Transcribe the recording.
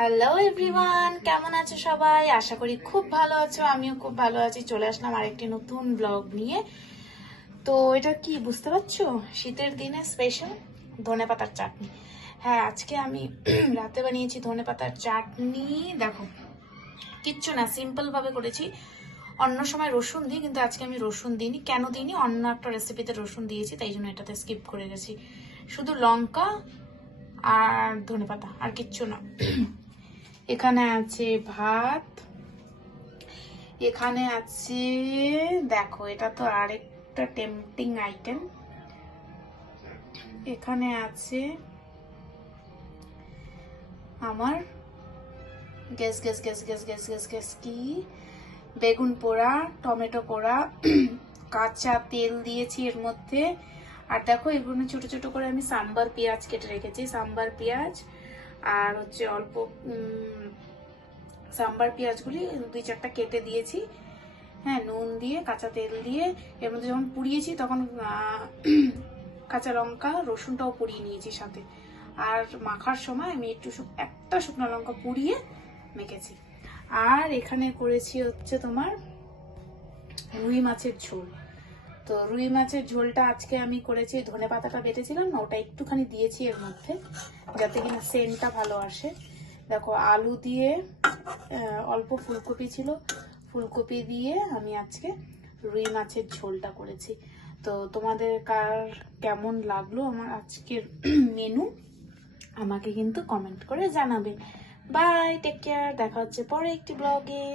Hello everyone, কেমন আছো সবাই? আশা করি খুব ভালো আছো। আমিও খুব ভালো আছি। চলে আসলাম আরেকটি নতুন ব্লগ নিয়ে। তো এটা কি বুঝতে পারছো? শীতের দিনে স্পেশাল ধনেপাতার চাটনি। হ্যাঁ, আজকে আমি রাতে বানিয়েছি ধনেপাতার চাটনি। দেখো, কিচ্ছু না, সিম্পল ভাবে করেছি। অন্য সময় রসুন দিই, কিন্তু আজকে আমি রসুন দিইনি। কেন দিইনি? অন্য একটা রেসিপিতে রসুন দিয়েছি, তাই জন্য এটাতে স্কিপ করে গেছি। শুধু লঙ্কা আর ধনেপাতা, আর কিচ্ছু না। এখানে আছে ভাত, এখানে আছে, দেখো এটা তো আরেকটা টেম্পটিং আইটেম। এখানে আছে আমার gas gas gas gas gas gas gas কি বেগুন পোড়া, টমেটো পোড়া, কাঁচা তেল দিয়েছি এর মধ্যে। আর দেখো, এগুলো ছোট ছোট করে আমি সাম্বার পেঁয়াজ কেটে রেখেছি। সাম্বার পেঁয়াজ আর হচ্ছে অল্প সাম্বার পেঁয়াজগুলি 2-4টা কেটে দিয়েছি। হ্যাঁ, নুন দিয়ে কাঁচা তেল দিয়ে এর মধ্যে যখন পুড়িয়েছি তখন কাঁচা লঙ্কা রসুনটাও পুড়িয়ে নিয়েছি সাথে। আর মাখার সময় আমি একটা শুকনো লঙ্কা পুড়িয়ে মেখেছি। আর এখানে করেছি হচ্ছে তোমার রুই মাছের ঝোল। তো রুই মাছের ঝোলটা আজকে আমি করেছি, ধনে পাতাটা বেটেছিলাম না, ওটা একটুখানি দিয়েছি এর মধ্যে যাতে কিনা সেন্টটা ভালো আসে। দেখো, আলু দিয়ে অল্প ফুলকপি ছিল, ফুলকপি দিয়ে আমি আজকে রুই মাছের ঝোলটা করেছি। তো তোমাদের কেমন লাগলো আমার আজকের মেনু আমাকে কিন্তু কমেন্ট করে জানাবে। বাই, টেক কেয়ার, দেখা হচ্ছে পরে একটি ব্লগে।